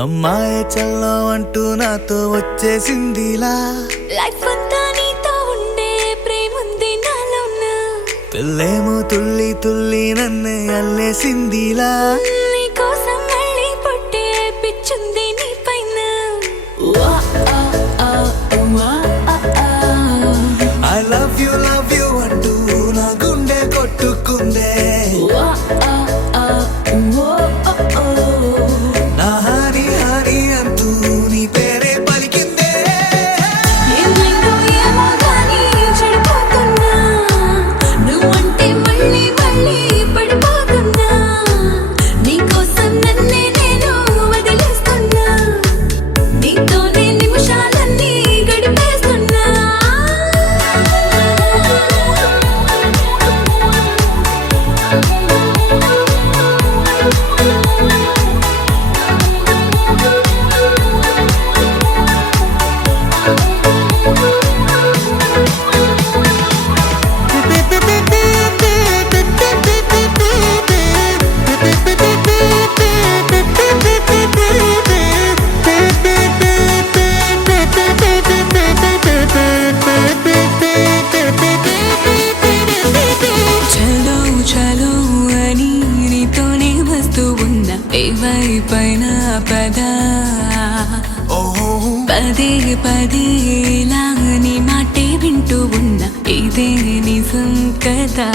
అమ్మాయి చల్లో అంటూ నాతో వచ్చేసిందిలా లైఫ్ అంతా నీతో ఉండే ప్రేముంది నాలోన పిల్లేమో తుల్లి తుల్లి నన్నే అల్లేసిందిలా నీ కోసం మళ్ళీ పుట్టే పిచ్చుంది నీ పైన ఐ లవ్ యూ అంటూ నా గుండె కొట్టుకుందే నా హరి హరి అంటూ నీ పేరే పలికిందే ఏమైందో ఏమో గానీ చెడిపోతున్నా నువ్వంటే మళ్ళీ మళ్ళీ పడిపోతున్నా నీకోసం నన్నే నేను వదిలేస్తున్నా నీతోనే నిమిషాలన్నీ గడిపేస్తున్నా చలో చలో అని నీతోనే వస్తూ ఉన్నా ఏవైపైన పదా పదే పదే ఇలా నీ మాటే వింటూ ఉన్నా ఇదే నిజం కదా.